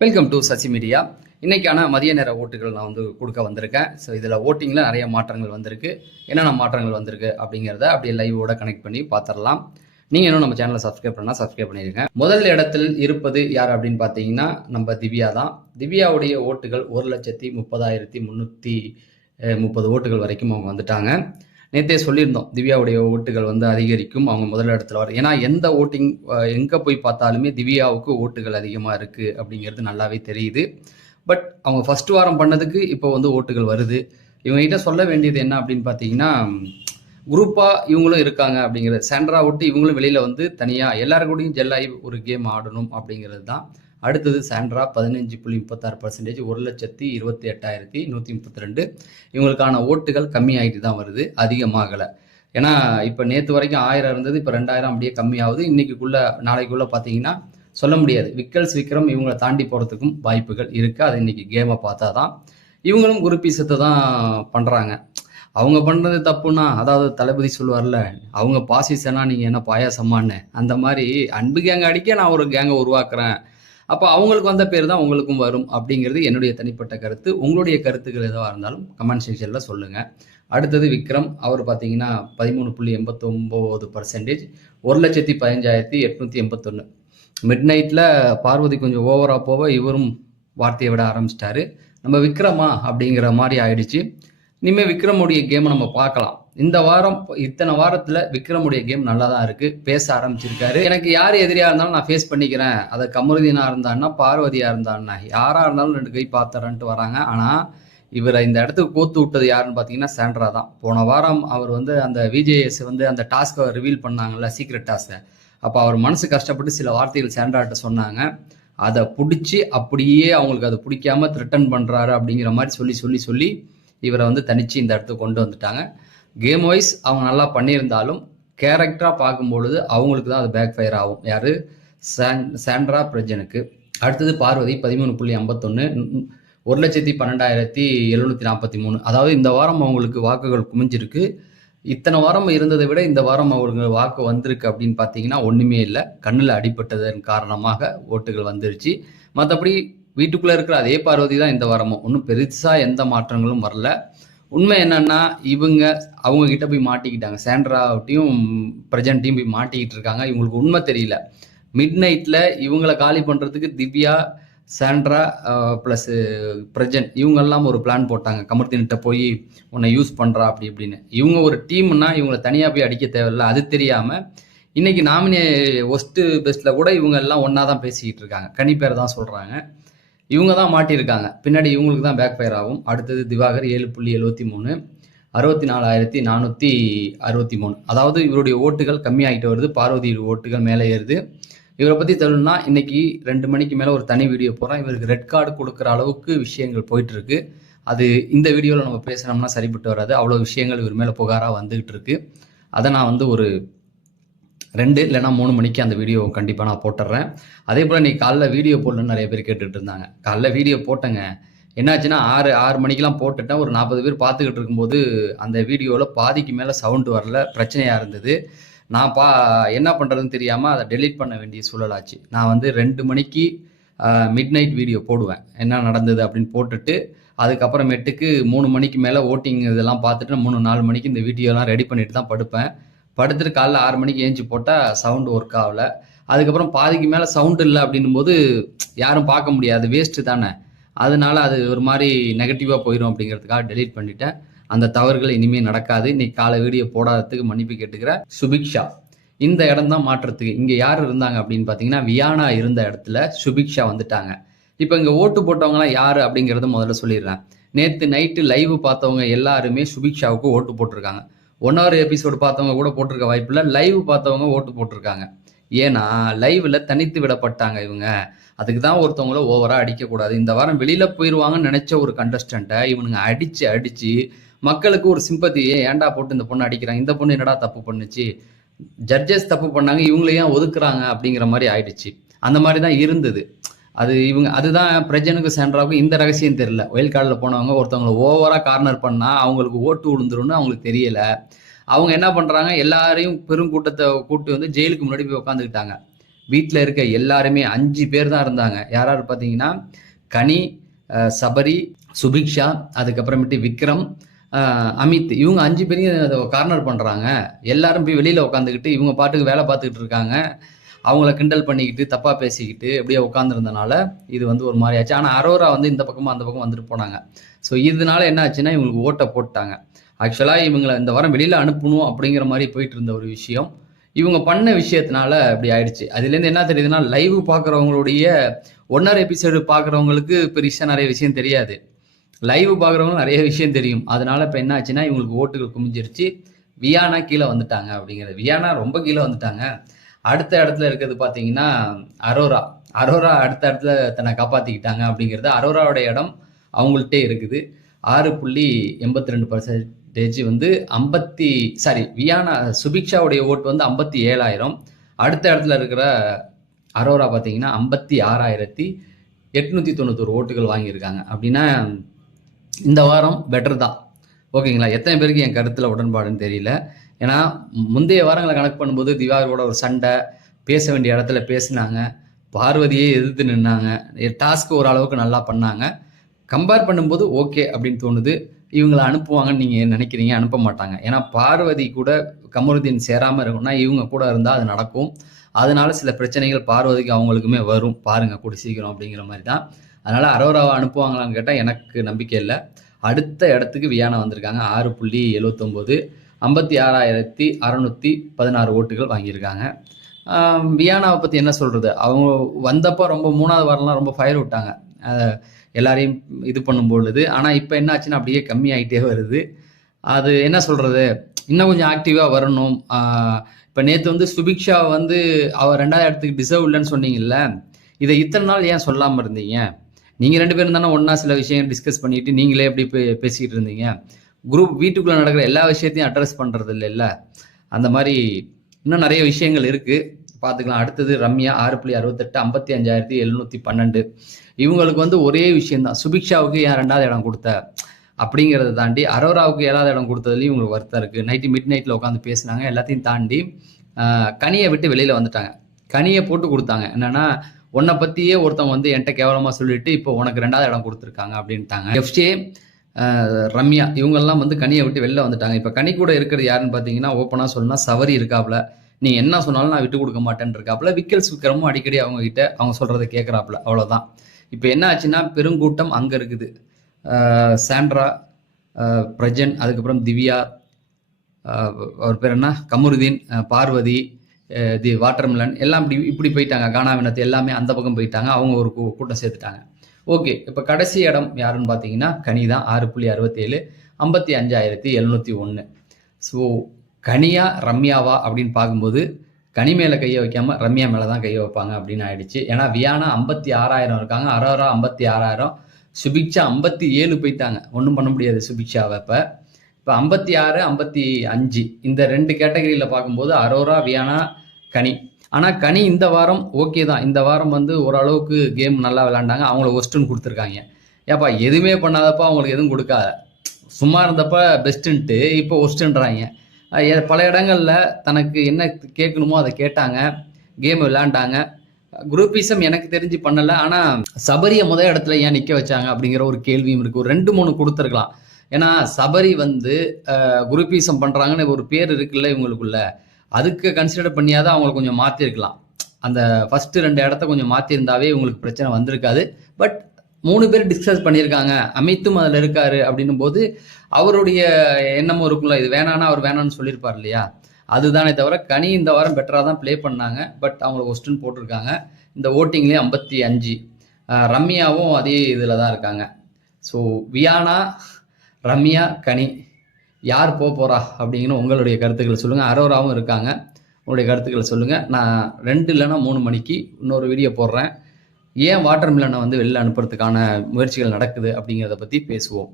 Welcome to Sasi media இன்னைக்கான மதிய நேர ஓட்டுகள் நான் வந்து கொடுக்க வந்திருக்கேன். ஸோ இதில் ஓட்டிங்கில் நிறைய மாற்றங்கள் வந்திருக்கு. என்னென்ன மாற்றங்கள் வந்திருக்கு அப்படிங்கிறத அப்படியே லைவோட கனெக்ட் பண்ணி பார்த்துடலாம் நீங்கள் இன்னும் நம்ம சேனலை சப்ஸ்கிரைப் பண்ணால் சப்ஸ்கிரைப் பண்ணிடுங்க முதல் இடத்தில் இருப்பது யார் அப்படின்னு பார்த்தீங்கன்னா நம்ம திவ்யா தான். திவ்யாவுடைய ஓட்டுகள் ஒரு லட்சத்தி முப்பதாயிரத்தி முந்நூற்றி முப்பது ஓட்டுகள் வரைக்கும் அவங்க வந்துட்டாங்க. நேற்றே சொல்லியிருந்தோம் திவ்யாவுடைய ஓட்டுகள் வந்து அதிகரிக்கும் அவங்க முதல் இடத்துல வர ஏன்னா எந்த ஓட்டிங் எங்கே போய் பார்த்தாலுமே திவ்யாவுக்கு ஓட்டுகள் அதிகமாக இருக்குது அப்படிங்கிறது நல்லாவே தெரியுது. பட் அவங்க ஃபர்ஸ்ட் வாரம் பண்ணதுக்கு இப்போ வந்து ஓட்டுகள் வருது. இவங்ககிட்ட சொல்ல வேண்டியது என்ன அப்படின்னு பார்த்தீங்கன்னா குரூப்பாக இவங்களும் இருக்காங்க அப்படிங்கிறது. சாண்ட்ரா விட்டு இவங்களும் வெளியில் வந்து தனியாக எல்லாருக்கூடையும் ஜெல்லாகி ஒரு கேம் ஆடணும் அப்படிங்கிறது தான். அடுத்தது சாண்ட்ரா பதினஞ்சு புள்ளி முப்பத்தாறு பர்சன்டேஜ் ஒரு லட்சத்தி இருபத்தி எட்டாயிரத்தி நூற்றி முப்பத்தி ரெண்டு. இவங்களுக்கான ஓட்டுகள் கம்மியாகிட்டு தான் வருது அதிகமாகலை. ஏன்னா இப்போ நேற்று வரைக்கும் ஆயிரம் இருந்தது இப்போ ரெண்டாயிரம் அப்படியே கம்மியாகுது. இன்றைக்குள்ளே நாளைக்குள்ளே பார்த்தீங்கன்னா சொல்ல முடியாது. விக்கல்ஸ் விக்ரம் இவங்களை தாண்டி போகிறதுக்கும் வாய்ப்புகள் இருக்குது அது இன்னைக்கு கேமை பார்த்தா தான் இவங்களும் குருப்பீசத்தை தான் பண்ணுறாங்க அவங்க பண்ணுறது தப்புன்னா அதாவது தளபதி சொல்லுவார்ல அவங்க பாசிசனா நீங்கள் என்ன பாயாசம்மான்னு அந்த மாதிரி அன்பு கேங்க அடிக்க நான் ஒரு கேங்கை உருவாக்குறேன். அப்போ அவங்களுக்கு வந்த பேர் தான் உங்களுக்கும் வரும் அப்படிங்கிறது என்னுடைய தனிப்பட்ட கருத்து. உங்களுடைய கருத்துக்கள் எதுவாக இருந்தாலும் கமெண்ட் செக்ஷனில் சொல்லுங்கள் அடுத்தது விக்ரம். அவர் பார்த்தீங்கன்னா பதிமூணு புள்ளி எண்பத்தொம்போது பர்சன்டேஜ் ஒரு லட்சத்தி பதினஞ்சாயிரத்தி எட்நூற்றி எண்பத்தொன்று மிட் நைட்டில் பார்வதி கொஞ்சம் ஓவராக போக இவரும் வார்த்தையை விட ஆரம்பிச்சிட்டாரு. நம்ம விக்ரமா அப்படிங்கிற மாதிரி ஆயிடுச்சு. இனிமேல் விக்ரமுடைய கேமை நம்ம பார்க்கலாம். இந்த வாரம் இத்தனை வாரத்தில் விக்ரமுடைய கேம் நல்லா தான் இருக்கு. பேச ஆரம்பிச்சிருக்காரு. எனக்கு யார் எதிரியா இருந்தாலும் நான் ஃபேஸ் பண்ணிக்கிறேன். அதை கமருதீனா இருந்தான்னா பார்வதியா இருந்தான்னா யாரா இருந்தாலும் ரெண்டு கை பார்த்துறேன்ட்டு வராங்க. ஆனால் இவரை இந்த இடத்துக்கு கோத்து விட்டது யாருன்னு பார்த்தீங்கன்னா சாண்ட்ரா தான். போன வாரம் அவர் வந்து அந்த விஜேஎஸ் வந்து அந்த டாஸ்க்கை ரிவீல் பண்ணாங்கல்ல சீக்ரெட் டாஸ்க்கை. அப்போ அவர் மனசு கஷ்டப்பட்டு சில வார்த்தைகள் சாண்ட்ராட்ட சொன்னாங்க. அதை பிடிச்சி அப்படியே அவங்களுக்கு அதை பிடிக்காம த்ரிட்டன் பண்ணுறாரு அப்படிங்கிற மாதிரி சொல்லி சொல்லி சொல்லி இவரை வந்து தனிச்சு இந்த இடத்துக்கு கொண்டு வந்துட்டாங்க. கேம் வைஸ் அவங்க நல்லா பண்ணியிருந்தாலும் கேரக்டராக பார்க்கும்பொழுது அவங்களுக்கு தான் அது பேக் ஃபயர் ஆகும். யார்? சான் சாண்ட்ரா பிரஜனுக்கு அடுத்தது பார்வதி பதிமூணு புள்ளி ஐம்பத்தொன்று ஒரு லட்சத்தி பன்னெண்டாயிரத்தி எழுநூற்றி நாற்பத்தி மூணு. அதாவது இந்த வாரம் அவங்களுக்கு வாக்குகள் குமிஞ்சிருக்கு. இத்தனை வாரம் இருந்ததை விட இந்த வாரம் அவருக்கு வாக்கு வந்திருக்கு அப்படின்னு பார்த்தீங்கன்னா ஒன்றுமே இல்லை. கண்ணில் அடிபட்டதன் காரணமாக ஓட்டுகள் வந்துருச்சு. மற்றபடி வீட்டுக்குள்ளே இருக்கிற அதே பார்வதி தான் இந்த வாரமும். ஒன்றும் பெருசாக எந்த மாற்றங்களும் வரல. உண்மை என்னன்னா இவங்க அவங்க கிட்ட போய் மாட்டிக்கிட்டாங்க. சாண்ட்ராவட்டையும் பிரஜன்ட்டையும் போய் மாட்டிக்கிட்டு இருக்காங்க. இவங்களுக்கு உண்மை தெரியல. மிட் நைட்டில் இவங்களை காலி பண்ணுறதுக்கு திவ்யா சாண்ட்ரா ப்ளஸ் பிரஜன் இவங்கெல்லாம் ஒரு பிளான் போட்டாங்க. கமர்த்தின்கிட்ட போய் உன்னை யூஸ் பண்ணுறா அப்படி இப்படின்னு. இவங்க ஒரு டீம்னா இவங்களை தனியாக போய் அடிக்க தேவையில்ல. அது தெரியாமல் இன்னைக்கு நாமினே ஒஸ்ட்டு பெஸ்ட்டில் கூட இவங்க எல்லாம் ஒன்றா தான் பேசிக்கிட்டு இருக்காங்க. கனி பேர் தான் சொல்கிறாங்க இவங்க தான் மாட்டியிருக்காங்க. பின்னாடி இவங்களுக்கு தான் பேக் ஃபயர் ஆகும். அடுத்தது திவாகர் ஏழு புள்ளி எழுபத்தி மூணு அறுபத்தி நாலாயிரத்தி நானூற்றி அறுபத்தி மூணு அதாவது இவருடைய ஓட்டுகள் கம்மியாகிட்டு வருது. பார்வதி ஓட்டுகள் மேலே ஏறுது. இவரை பற்றி சொல்லணும்னா இன்றைக்கி ரெண்டு மணிக்கு மேலே ஒரு தனி வீடியோ போகிறோம் இவருக்கு ரெட் கார்டு கொடுக்குற அளவுக்கு விஷயங்கள் போயிட்டுருக்கு. அது இந்த வீடியோவில் நம்ம பேசுனோம்னா சரிப்பட்டு வராது. அவ்வளோ விஷயங்கள் இவர் மேலே புகாராக வந்துகிட்டு இருக்கு. அதை நான் வந்து ஒரு ரெண்டு இல்லைன்னா மூணு மணிக்கு அந்த வீடியோ கண்டிப்பாக நான் போட்டுடுறேன் அதே போல் நீ காலைல வீடியோ போடணும்னு நிறைய பேர் கேட்டுட்டு இருந்தாங்க காலைல வீடியோ போட்டேங்க. என்னாச்சுன்னா ஆறு ஆறு மணிக்கெலாம் போட்டுட்டேன். ஒரு நாற்பது பேர் பார்த்துக்கிட்டு இருக்கும்போது அந்த வீடியோவில் பாதிக்கு மேலே சவுண்டு வரல பிரச்சனையாக இருந்தது. நான் பா என்ன பண்ணுறதுன்னு தெரியாமல் அதை டெலீட் பண்ண வேண்டிய சூழலாச்சு நான் வந்து ரெண்டு மணிக்கு மிட் நைட் வீடியோ போடுவேன். என்ன நடந்தது அப்படின்னு போட்டுட்டு அதுக்கப்புறமேட்டுக்கு மூணு மணிக்கு மேலே ஓட்டிங் இதெல்லாம் பார்த்துட்டு மூணு நாலு மணிக்கு இந்த வீடியோலாம் ரெடி பண்ணிட்டு தான் படுப்பேன். படுத்துட்டு காலைல ஆறு மணிக்கு ஏஞ்சி போட்டால் சவுண்டு ஒர்க் ஆகல. அதுக்கப்புறம் பாதிக்கு மேலே சவுண்டு இல்லை அப்படின்னும் போது யாரும் பார்க்க முடியாது. வேஸ்ட்டு தானே. அதனால அது ஒரு மாதிரி நெகட்டிவாக போயிடும் அப்படிங்கிறதுக்காக டெலீட் பண்ணிட்டேன். அந்த தவறுகள் இனிமேல் நடக்காது. இன்னைக்கு காலை வீடியோ போடாததுக்கு மன்னிப்பு கேட்டுக்கிற சுபிக்ஷா. இந்த இடம் தான் மாற்றத்துக்கு. இங்கே யார் இருந்தாங்க அப்படின்னு பார்த்தீங்கன்னா வியானா இருந்த இடத்துல சுபிக்ஷா வந்துட்டாங்க. இப்போ இங்கே ஓட்டு போட்டவங்களாம் யார் அப்படிங்கிறத முதல்ல சொல்லிடுறேன். நேற்று நைட்டு லைவ் பார்த்தவங்க எல்லாருமே சுபிக்ஷாவுக்கு ஓட்டு போட்டிருக்காங்க. ஒன் ஹவர் எபிசோடு பார்த்தவங்க கூட போட்டிருக்க வாய்ப்பு இல்லை. லைவ் பார்த்தவங்க ஓட்டு போட்டிருக்காங்க. ஏன்னா லைவ்ல தனித்து விடப்பட்டாங்க இவங்க. அதுக்கு தான் ஒருத்தவங்கள ஓவரா அடிக்கக்கூடாது இந்த வாரம் வெளியில போயிடுவாங்கன்னு நினைச்ச ஒரு கண்டஸ்டண்ட்டை இவனுங்க அடிச்சு அடிச்சு மக்களுக்கு ஒரு சிம்பத்தியே ஏன்டா போட்டு இந்த பொண்ணு அடிக்கிறாங்க? இந்த பொண்ணு என்னடா தப்பு பண்ணுச்சு? ஜட்ஜஸ் தப்பு பண்ணாங்க. இவங்களையும் ஒதுக்குறாங்க அப்படிங்கிற மாதிரி ஆயிடுச்சு. அந்த மாதிரி தான் இருந்தது. அது இவங்க அதுதான் பிரஜனுக்கு சென்றாவுக்கும் இந்த ரகசியம் தெரியல. ஒயில் கார்டில் போனவங்க ஒருத்தவங்களை ஓவராக கார்னர் பண்ணால் அவங்களுக்கு ஓட்டு விழுந்துரும்னு அவங்களுக்கு தெரியல. அவங்க என்ன பண்ணுறாங்க எல்லாரையும் பெருங்கூட்டத்தை கூட்டி வந்து ஜெயிலுக்கு முன்னாடி போய் உட்காந்துக்கிட்டாங்க வீட்டில் இருக்க எல்லாருமே அஞ்சு பேர் தான் இருந்தாங்க. யார் யார் பார்த்தீங்கன்னா? கனி சபரி சுபிக்ஷா அதுக்கப்புறமேட்டு விக்ரம் அமித். இவங்க அஞ்சு பேரையும் கார்னர் பண்ணுறாங்க எல்லாரும் போய் வெளியில் உட்காந்துக்கிட்டு இவங்க பாட்டுக்கு வேலை பார்த்துக்கிட்டு இருக்காங்க. அவங்கள கிண்டல் பண்ணிக்கிட்டு தப்பாக பேசிக்கிட்டு அப்படியே உட்காந்துருந்தனால இது வந்து ஒரு மாதிரி ஆச்சு ஆனால் அரோரா வந்து இந்த பக்கமும் அந்த பக்கம் வந்துட்டு போனாங்க. ஸோ இதனால என்ன ஆச்சுன்னா இவங்களுக்கு ஓட்டை போட்டாங்க. ஆக்சுவலாக இவங்களை இந்த வாரம் வெளியில் அனுப்பணும் அப்படிங்கிற மாதிரி போயிட்டு இருந்த ஒரு விஷயம். இவங்க பண்ண விஷயத்தினால இப்படி ஆயிடுச்சு. அதுலேருந்து என்ன தெரியுதுன்னா லைவ் பார்க்குறவங்களுடைய ஒன்னரை எபிசோடு பார்க்குறவங்களுக்கு பெருசாக நிறைய விஷயம் தெரியாது. லைவ் பார்க்குறவங்க நிறைய விஷயம் தெரியும். அதனால இப்போ என்ன ஆச்சுன்னா இவங்களுக்கு ஓட்டுகள் குமிஞ்சிருச்சு. வியானா கீழே வந்துட்டாங்க அப்படிங்கிறது. வியானா ரொம்ப கீழே வந்துட்டாங்க. அடுத்த இடத்துல இருக்கிறது பார்த்தீங்கன்னா அரோரா. அரோரா அடுத்த இடத்துல தன்னை காப்பாற்றிக்கிட்டாங்க அப்படிங்கிறது அரோராவோட இடம் அவங்கள்ட்டே இருக்குது. ஆறு புள்ளி எண்பத்தி ரெண்டு பர்சன்டேஜ் வந்து ஐம்பத்தி சாரி வியானா சுபிக்ஷாவுடைய ஓட்டு வந்து ஐம்பத்தி ஏழாயிரம். அடுத்த இடத்துல இருக்கிற அரோரா பார்த்தீங்கன்னா ஐம்பத்தி ஆறாயிரத்தி எட்நூற்றி தொண்ணூத்தொரு ஓட்டுகள் வாங்கியிருக்காங்க. அப்படின்னா இந்த வாரம் பெட்டர் தான். ஓகேங்களா? எத்தனை பேருக்கு என் கருத்தில் உடன்பாடுன்னு தெரியல. ஏன்னா முந்தைய வாரங்களை கணக்கு பண்ணும்போது திவாகரோட ஒரு சண்டை பேச வேண்டிய இடத்துல பேசினாங்க பார்வதியே எதிர்த்து நின்னாங்க டாஸ்க் ஓரளவுக்கு நல்லா பண்ணாங்க. கம்பேர் பண்ணும்போது ஓகே அப்படின்னு தோணுது. இவங்களை அனுப்புவாங்கன்னு நீங்கள் நினைக்கிறீங்க? அனுப்ப மாட்டாங்க. ஏன்னா பார்வதி கூட கமருதீன் சேராமல் இருக்கும்னா இவங்க கூட இருந்தால் அது நடக்கும். அதனால சில பிரச்சனைகள் பார்வதிக்கு அவங்களுக்குமே வரும். பாருங்க கூட சீக்கிரம் அப்படிங்கிற மாதிரி தான் அதனால் அரோராவை அனுப்புவாங்களான்னு கேட்டால் எனக்கு நம்பிக்கை இல்லை. அடுத்த இடத்துக்கு வியானா வந்திருக்காங்க. ஆறு புள்ளி எழுவத்தொம்போது. ஐம்பத்தி ஆறாயிரத்தி அறநூற்றி பதினாறு ஓட்டுகள் வாங்கியிருக்காங்க. வியானாவை பற்றி என்ன சொல்கிறது அவங்க வந்தப்போ ரொம்ப மூணாவது வாரம்லாம் ரொம்ப ஃபயர் விட்டாங்க. எல்லாரையும் இது பண்ணும் பொழுது. ஆனால் இப்போ என்ன ஆச்சுன்னா அப்படியே கம்மியாயிட்டே வருது. அது என்ன சொல்கிறது இன்னும் கொஞ்சம் ஆக்டிவாக வரணும். இப்போ நேற்று வந்து சுபிக்ஷா வந்து அவர் ரெண்டாவது இடத்துக்கு டிசர்வ் இல்லைன்னு சொன்னீங்கல்ல? இதை இத்தனை நாள் ஏன் சொல்லாமல் இருந்தீங்க? நீங்கள் ரெண்டு பேரும் தானே ஒன்றா சில விஷயம் டிஸ்கஸ் பண்ணிட்டு நீங்களே எப்படி பே- பேசிக்கிட்டு இருந்தீங்க. குரூப் வீட்டுக்குள்ளே நடக்கிற எல்லா விஷயத்தையும் அட்ரஸ் பண்ணுறது இல்லைல்ல அந்த மாதிரி இன்னும் நிறைய விஷயங்கள் இருக்குது பார்த்துக்கலாம். அடுத்தது ரம்யா ஆறு புள்ளி அறுபத்தெட்டு ஐம்பத்தி அஞ்சாயிரத்தி எழுநூற்றி பன்னெண்டு. இவங்களுக்கு வந்து ஒரே விஷயம்தான். சுபிக்ஷாவுக்கு ஏன் ரெண்டாவது இடம் கொடுத்த? அப்படிங்கிறத தாண்டி அரோராவுக்கு ஏழாவது இடம் கொடுத்ததுலையும் இவங்களுக்கு வருத்தம் இருக்குது நைட்டு மிட் நைட்டில் உட்காந்து பேசினாங்க. எல்லாத்தையும் தாண்டி கனியை விட்டு வெளியில் வந்துட்டாங்க. கனியை போட்டு கொடுத்தாங்க. என்னன்னா உன்னை பற்றியே ஒருத்தவங்க வந்து என்கிட்ட கேவலமாக சொல்லிட்டு இப்போ உனக்கு ரெண்டாவது இடம் கொடுத்துருக்காங்க அப்படின்ட்டாங்க. எஃப்ஜே ரம்யா இவங்கெல்லாம் வந்து கனியை விட்டு வெளில வந்துட்டாங்க. இப்போ கனி கூட இருக்கிறது யாருன்னு பார்த்தீங்கன்னா ஓப்பனாக சொல்லணும்னா சவரி இருக்காப்புல நீ என்ன சொன்னாலும் நான் விட்டு கொடுக்க மாட்டேன்னு இருக்காப்புல விக்கல் விக்ரமும் அடிக்கடி அவங்க கிட்ட அவங்க சொல்கிறத கேட்குறாப்புல அவ்வளோதான் இப்போ என்ன ஆச்சுன்னா பெருங்கூட்டம் அங்கே இருக்குது. சாண்ட்ரா பிரஜன் அதுக்கப்புறம் திவ்யா அவர் பேர் என்ன? கமருதீன் பார்வதி தி வாட்டர்மிலன் எல்லாம் இப்படி இப்படி போயிட்டாங்க. கானாவினத்து எல்லாமே அந்த பக்கம் போயிட்டாங்க. அவங்க ஒரு கூ- கூட்டம் சேர்த்துட்டாங்க. ஓகே இப்போ கடைசி இடம் யாருன்னு பார்த்தீங்கன்னா கனி தான் ஆறு புள்ளி அறுபத்தேழு ஐம்பத்தி அஞ்சாயிரத்தி எழுநூற்றி ஒன்று ஸோ கனியா ரம்யாவா அப்படின்னு பார்க்கும்போது கனி மேலே கையை வைக்காமல் ரம்யா மேலே தான் கையை வைப்பாங்க அப்படின்னு ஆயிடுச்சு. ஏன்னா வியானா ஐம்பத்தி ஆறாயிரம் இருக்காங்க அரோரா ஐம்பத்தி ஆறாயிரம் சுபிக்ஷா ஐம்பத்தி ஏழு போயிட்டாங்க. ஒன்றும் பண்ண முடியாது சுபிக்ஷாவை இப்போ இப்போ ஐம்பத்தி ஆறு ஐம்பத்தி அஞ்சு இந்த ரெண்டு கேட்டகரியில் பார்க்கும்போது அரோரா வியானா கனி. ஆனால் கனி இந்த வாரம் ஓகே தான். இந்த வாரம் வந்து ஓரளவுக்கு கேம் நல்லா விளாண்டாங்க அவங்கள ஒஸ்ட்டுன்னு கொடுத்துருக்காங்க. ஏப்பா எதுவுமே பண்ணாதப்ப அவங்களுக்கு எதுவும் கொடுக்காத. சும்மா இருந்தப்ப பெஸ்ட்டுன்ட்டு இப்போ ஒஸ்ட்டுன்றாங்க பல இடங்களில் தனக்கு என்ன கேட்கணுமோ அதை கேட்டாங்க. கேம் விளாண்டாங்க குரூப்பிசம் எனக்கு தெரிஞ்சு பண்ணலை. ஆனால் சபரியை முத இடத்துல ஏன் நிற்க வச்சாங்க அப்படிங்கிற ஒரு கேள்வியும் இருக்குது ஒரு ரெண்டு மூணு கொடுத்துருக்கலாம். ஏன்னா சபரி வந்து குரூப்பிசம் பண்ணுறாங்கன்னு ஒரு பேர் இருக்குல்ல இவங்களுக்குள்ள. அதுக்கு கன்சிடர் பண்ணியாதான் அவங்கள கொஞ்சம் மாற்றிருக்கலாம் அந்த ஃபஸ்ட்டு ரெண்டு இடத்த கொஞ்சம் மாற்றிருந்தாவே இவங்களுக்கு பிரச்சனை வந்திருக்காது. பட் மூணு பேர் டிஸ்கஸ் பண்ணியிருக்காங்க. அமித்தும் அதில் இருக்காரு அப்படின்னும் போது அவருடைய எண்ணமும் இருக்கும்ல இது வேணான்னா அவர் வேணான்னு சொல்லியிருப்பார் இல்லையா? அதுதானே தவிர கனி இந்த வாரம் பெட்டராக தான் ப்ளே பண்ணாங்க. பட் அவங்க ஒஸ்ட்டுன்னு போட்டிருக்காங்க. இந்த ஓட்டிங்லேயே ஐம்பத்தி அஞ்சு. ரம்யாவும் அதே இதில் தான் இருக்காங்க. ஸோ வியானா ரம்யா கனி யார் போக போகிறா அப்படிங்கிற உங்களுடைய கருத்துக்களை சொல்லுங்கள் அரோராவும் இருக்காங்க. உங்களுடைய கருத்துக்களை சொல்லுங்கள் நான் ரெண்டு இல்லைன்னா மூணு மணிக்கு இன்னொரு வீடியோ போடுறேன். ஏன் வாட்டர் மில்லனை வந்து வெளில அனுப்புறதுக்கான முயற்சிகள் நடக்குது அப்படிங்கிறத பற்றி பேசுவோம்.